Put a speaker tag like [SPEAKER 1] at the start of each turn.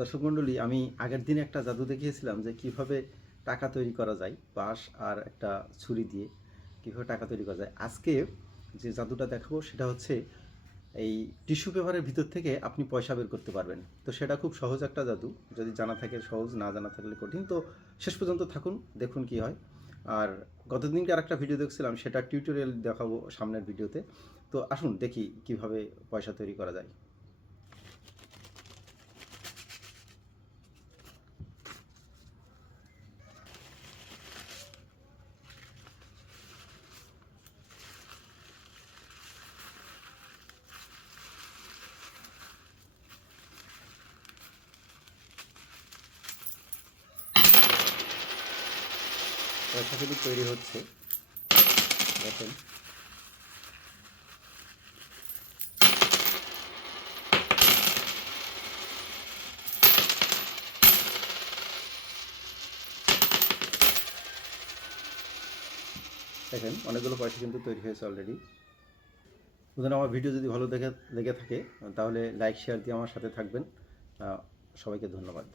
[SPEAKER 1] দর্শক মণ্ডলী আমি আগের দিন একটা জাদু দেখিয়েছিলাম যে কীভাবে টাকা তৈরি করা যায় বাঁশ আর একটা ছুরি দিয়ে কীভাবে টাকা তৈরি করা যায়। আজকে যে জাদুটা দেখাবো সেটা হচ্ছে এই টিস্যু পেপারের ভিতর থেকে আপনি পয়সা বের করতে পারবেন। তো সেটা খুব সহজ একটা জাদু, যদি জানা থাকে সহজ, না জানা থাকলে কঠিন। তো শেষ পর্যন্ত থাকুন, দেখুন কি হয়। আর গতদিনকে আর একটা ভিডিও দেখছিলাম, সেটা টিউটোরিয়াল দেখাবো সামনের ভিডিওতে। তো আসুন, দেখি কীভাবে পয়সা তৈরি করা যায়। পয়সা কিন্তু তৈরি হচ্ছে। দেখেন। দেখেন, অনেকগুলো পয়সা কিন্তু তৈরি হয়েছে অলরেডি বুঝলেন, আমার ভিডিও যদি ভালো দেখে, লেগে থাকে, তাহলে লাইক শেয়ার দিয়ে আমার সাথে থাকবেন। সবাইকে ধন্যবাদ।